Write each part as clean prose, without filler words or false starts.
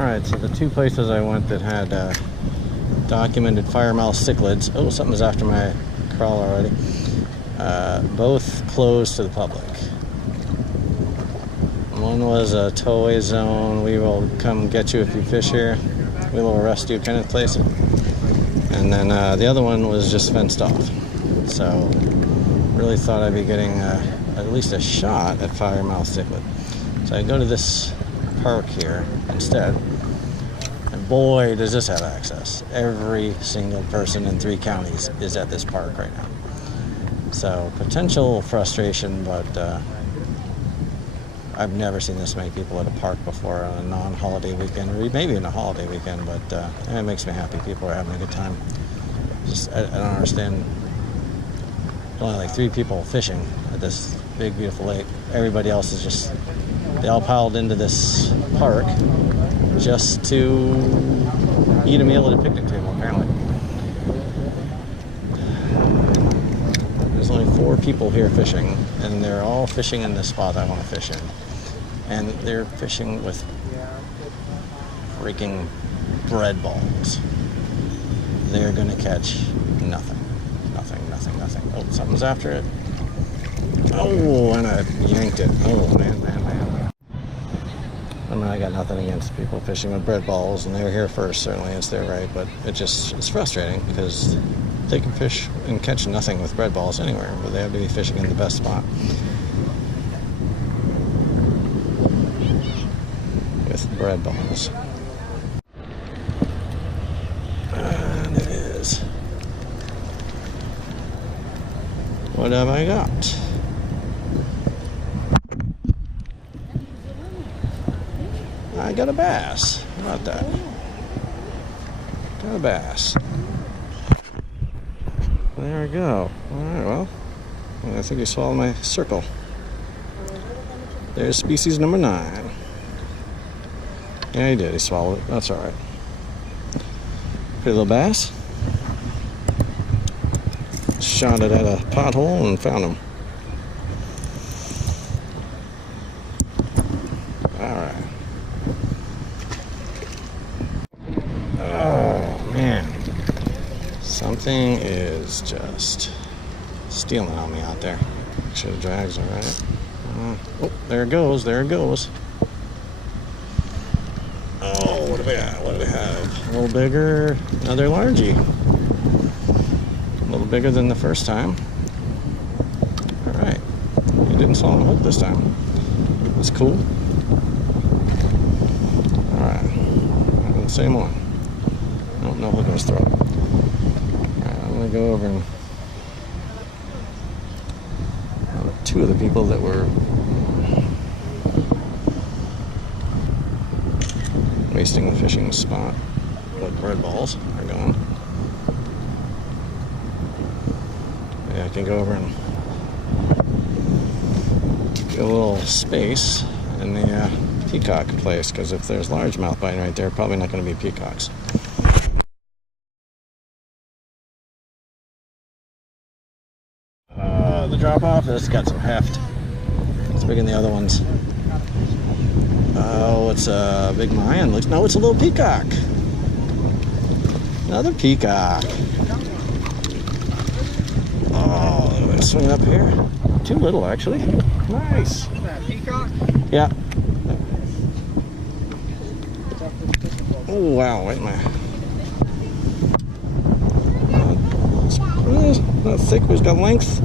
Alright, so the two places I went that had documented firemouth cichlids, oh, something's after my crawl already, both closed to the public. One was a towaway zone, we will come get you if you fish here, we will arrest you kind of place. And then the other one was just fenced off. So really thought I'd be getting at least a shot at firemouth cichlid. So I go to this park here instead, and boy does this have access. Every single person in 3 counties is at this park right now. So potential frustration, but I've never seen this many people at a park before on a non-holiday weekend, or maybe in a holiday weekend, but it makes me happy. People are having a good time. Just I don't understand. Only like 3 people fishing at this big, beautiful lake. Everybody else is just, they all piled into this park just to eat a meal at a picnic table, apparently. There's only 4 people here fishing, and they're all fishing in the spot I want to fish in. And they're fishing with freaking bread balls. They're gonna catch nothing. Nothing. Oh, something's after it. Oh, and I yanked it. Oh, man. I mean, I got nothing against people fishing with bread balls, and they were here first, certainly, it's their right, but it's frustrating because they can fish and catch nothing with bread balls anywhere, but they have to be fishing in the best spot. With bread balls. And it is. What have I got? I got a bass. How about that? Got a bass. There we go. Alright, well, I think he swallowed my circle. There's species number 9. Yeah, he did. He swallowed it. That's alright. Pretty little bass. Shot it at a pothole and found him. Alright. Oh, man. Something is just stealing on me out there. Should have drags, alright. Oh, there it goes. There it goes. Oh, what do we have? What do we have? A little bigger. Another largie. A little bigger than the first time. Alright. He didn't swallow the hook this time. That's cool. Alright. Same one. Nope, no hook in his throat. Alright, I'm going to go over and 2 of the people that were wasting the fishing spot with bread balls are gone. Yeah, I can go over and get a little space in the peacock place, because if there's largemouth biting right there, probably not going to be peacocks. The drop off, this got some heft. It's bigger than the other ones. Oh, it's a big Mayan. No, it's a little peacock. Another peacock. Oh, I'm gonna swing it up here. Too little, actually. Nice. Peacock? Yeah. Oh, wow. Wait a minute. Not thick, but it's got length.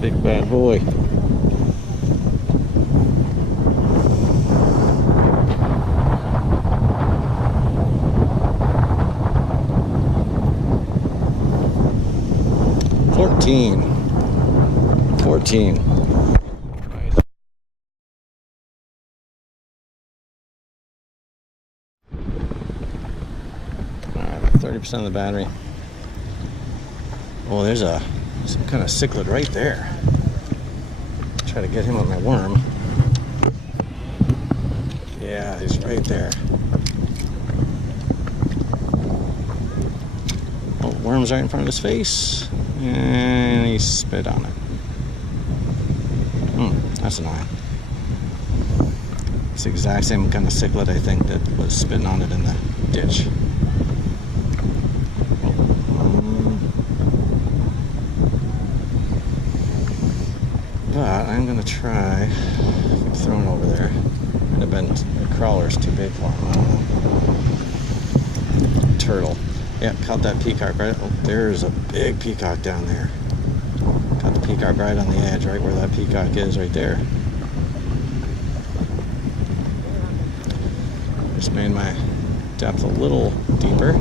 Big bad boy. $14. Alright, 30% of the battery. Oh, there's some kind of cichlid right there. Try to get him with my worm. right there. Oh, worm's right in front of his face, and he spit on it. That's annoying. It's the exact same kind of cichlid, I think, that was spitting on it in the ditch. But I'm gonna try throwing over there. Might have been the crawler's too big for him. I don't know. Turtle. Yeah, caught that peacock right. Oh, there's a big peacock down there. Caught the peacock right on the edge, right where that peacock is, right there. Just made my depth a little deeper.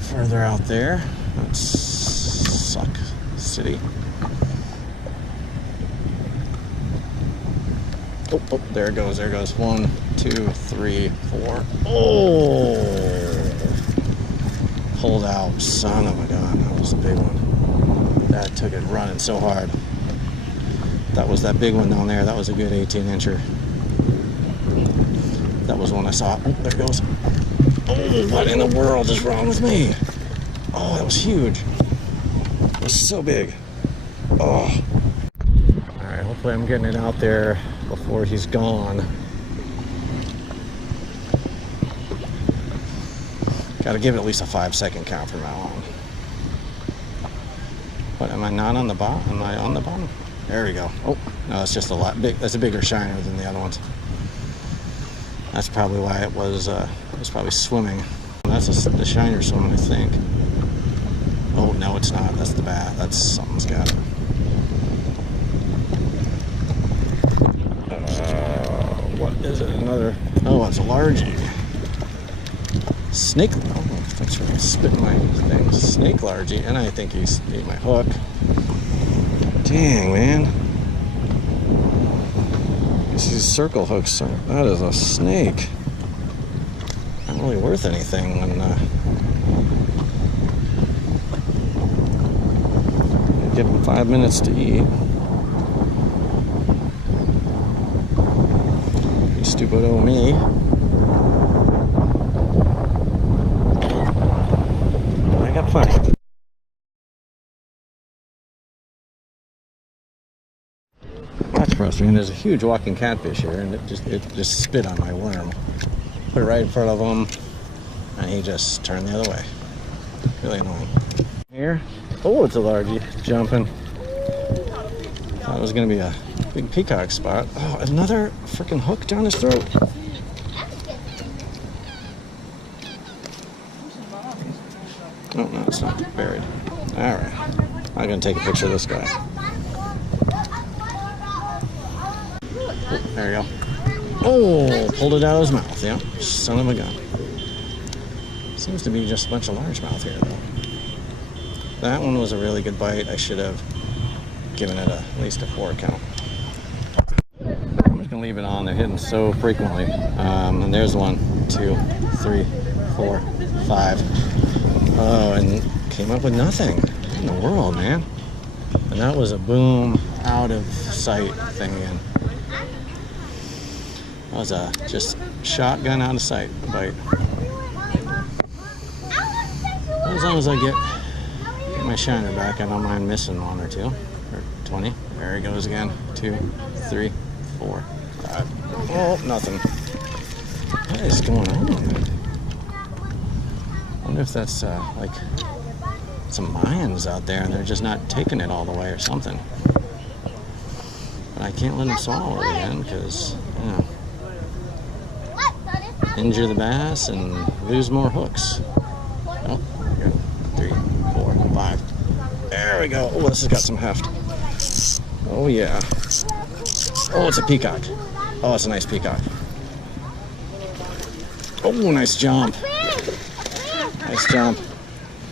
Further out there. That's Suck City. Oh, there it goes, there it goes. 1, 2, 3, 4. Oh! Pulled out, son of a gun. That was a big one. That took it running so hard. That was that big one down there. That was a good 18-incher. That was one I saw. Oh, there it goes. Oh, what in the world is wrong with me? Oh, that was huge. It was so big. Oh. Alright, hopefully I'm getting it out there before he's gone. Gotta give it at least a 5-second count from now on. What, am I not on the bottom? Am I on the bottom? There we go. Oh, no, it's just a lot big. That's a bigger shiner than the other ones. That's probably why it was probably swimming. That's the shiner swimming, I think. Oh, no, it's not. That's the bat. That's something's got it. What is it? Another? Oh, it's a largie. Snake. Oh, thanks for spitting my thing. Snake largie, and I think he's ate my hook. Dang, man. These circle hooks are. That is a snake. Not really worth anything when you give them 5 minutes to eat. Stupid old me. I got plenty. That's frustrating. There's a huge walking catfish here, and it just spit on my worm. Put it right in front of him, and he just turned the other way. Really annoying. Here. Oh, it's a largie jumping. Thought it was gonna be a big peacock spot. Oh, another freaking hook down his throat. Oh, no, it's not buried. All right. I'm going to take a picture of this guy. Oh, there you go. Oh, pulled it out of his mouth. Yeah, son of a gun. Seems to be just a bunch of largemouth here, though. That one was a really good bite. I should have given it at least a 4 count. I'm just gonna leave it on. They're hitting so frequently. And there's 1, 2, 3, 4, 5. Oh, and came up with nothing in the world, man. And that was a boom, out of sight thing again. That was a just shotgun out of sight bite. As long as I get my shiner back, I don't mind missing 1 or 2 or 20. There he goes again. 2, 3, 4, 5. Oh, nothing. What is going on? I wonder if that's like some Mayans out there and they're just not taking it all the way or something. But I can't let them swallow it again because, you know, injure the bass and lose more hooks. Oh, here we go. 3, 4, 5. There we go. Oh, this has got some heft. Oh, yeah. Oh, it's a peacock. Oh, it's a nice peacock. Oh, nice jump. Nice jump.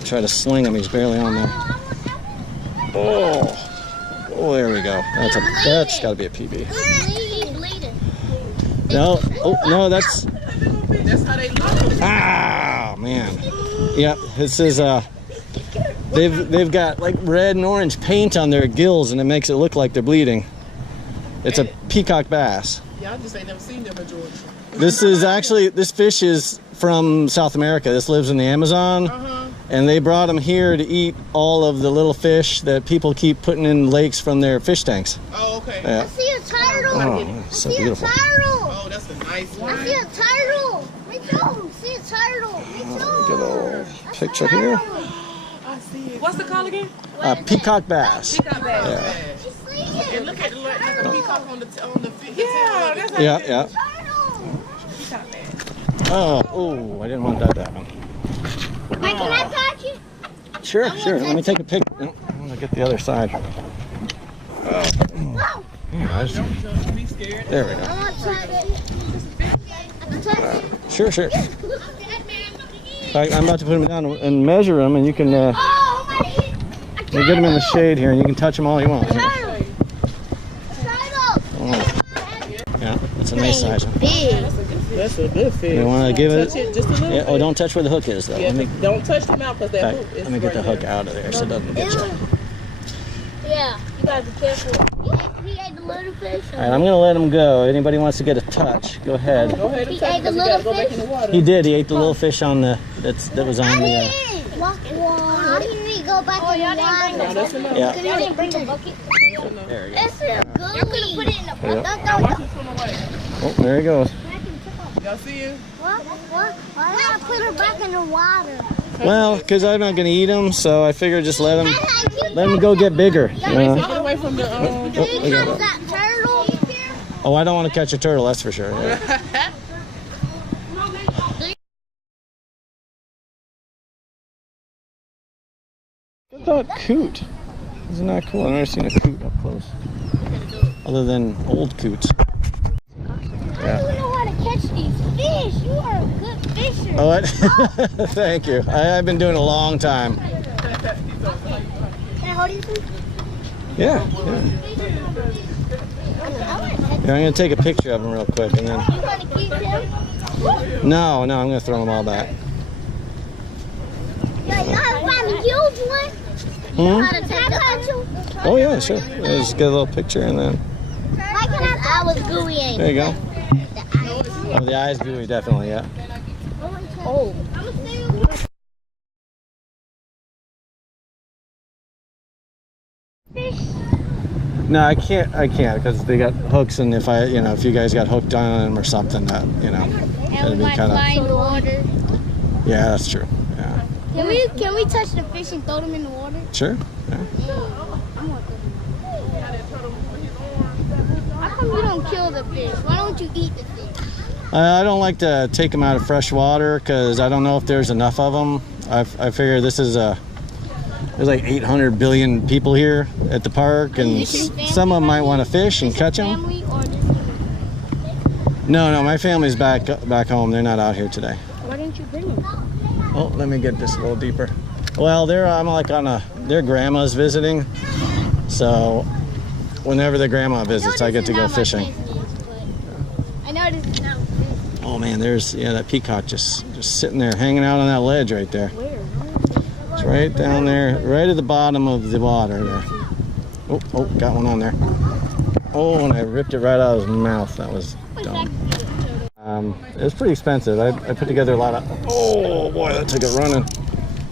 Try to sling him. He's barely on there. Oh. Oh, there we go. That's got to be a PB. No. Oh, no, that's... Ah, man. Yep, this is they've got like red and orange paint on their gills and it makes it look like they're bleeding. It's a peacock bass. Y'all just ain't never seen them in Georgia. This is actually, this fish is from South America. This lives in the Amazon. And they brought them here to eat all of the little fish that people keep putting in lakes from their fish tanks. Oh, okay. Yeah. I see a turtle. Oh, so I see beautiful. a turtle. Oh, that's a nice one. I see a turtle. Me too. See a turtle. Me too. Good old picture here. I see it. What's the call again? Peacock bass. Peacock bass. Yeah. And look at the peacock on the fish. Yeah, that's Yeah, yeah. Turtle. peacock bass. Oh, I didn't want to touch that one. Wait, can I touch it? Sure, sure. Let me take a pic. I want to get the other side. Whoa. Don't be scared. There we go. I want to touch it. I can touch it. Sure, sure. In fact, I'm about to put them down and measure them, and you can Oh, my you get them in the shade here, and you can touch them all you want. Here. turtle. Turtle. Oh. Yeah, that's a nice size one. Big. That's a good fish. You want to give Touch it? it just a little Yeah. bit. Oh, don't touch where the hook is, though. Yeah, Let me, don't touch them out because in that fact, hook is let me get the right hook there. out of there so it doesn't get you. Yeah, you gotta be careful. He ate the little fish. All right, I'm gonna let him go. Anybody wants to get a touch? Go ahead. Go ahead and He touch ate it the 'cause you little gotta go back fish? in the water. He did. He ate the little fish on the that was on the. How do you need to go back in the water? No, that's enough. Yeah. Y'all didn't bring the bucket? There you go. It's a good. You're gonna put it in the There you bucket. Now watch it swim away. Oh, there he goes. Y'all see him? What? Why not put her back in the water? Well, because I'm not gonna eat him, so I figured just let him go get bigger. You know? Get away from the Oh, Can look you at catch it. that turtle? Oh, I don't want to catch a turtle. That's for sure. Yeah. Look at that coot. Isn't that cool? I've never seen a coot up close. Other than old coots. How do you know how to catch these fish? You are a good fisher. Oh, what? Thank you. I've been doing it a long time. Can I hold you? Yeah. I want to catch I'm gonna take a picture of them real quick, and then. you. Want to keep him? No, I'm gonna throw them all back. Yeah, you have found a huge one. Hmm? How to take the Oh yeah, sure. Just get a little picture, and then I was gooey. there you go. Oh, the eyes gooey, definitely. Yeah. Oh. Fish. No, I can't because they got hooks, and if if you guys got hooked on them or something, that it'd be kind of. the water. Yeah, that's true. Yeah. Can we touch the fish and throw them in the water? Sure. Yeah. How come you don't kill the fish? Why don't you eat the fish? I don't like to take them out of fresh water because I don't know if there's enough of them. I figure this is there's like 800 billion people here at the park, and some of them might want to fish and catch them. Family or just No, my family's back home. They're not out here today. why didn't you bring them? Oh, let me get this a little deeper. Well, I'm like their grandma's visiting, so whenever their grandma visits, I get to go fishing. I know this is not business. Oh man, there's that peacock just sitting there, hanging out on that ledge right there. It's right down there, right at the bottom of the water there. Oh, got one on there. Oh, and I ripped it right out of his mouth. That was dumb. It was pretty expensive. I put together a lot of. Oh boy, that took it running.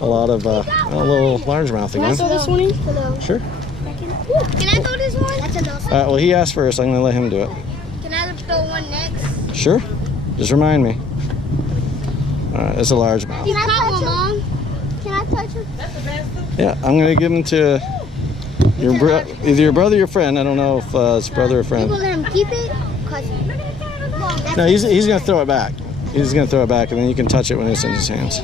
A lot of a little largemouth Can I again. throw this one in? Hello. Sure. Can I throw this one? That's enough. Well, he asked first. I'm gonna let him do it. Can I throw one next? Sure. Just remind me. All right, it's a largemouth. Can I touch him, Mom? Can I touch him? Yeah, I'm gonna give him to either your brother or your friend. I don't know if it's brother or You friend. gonna let him keep it? No, he's gonna throw it back. He's gonna throw it back, and then you can touch it when it's in his hands.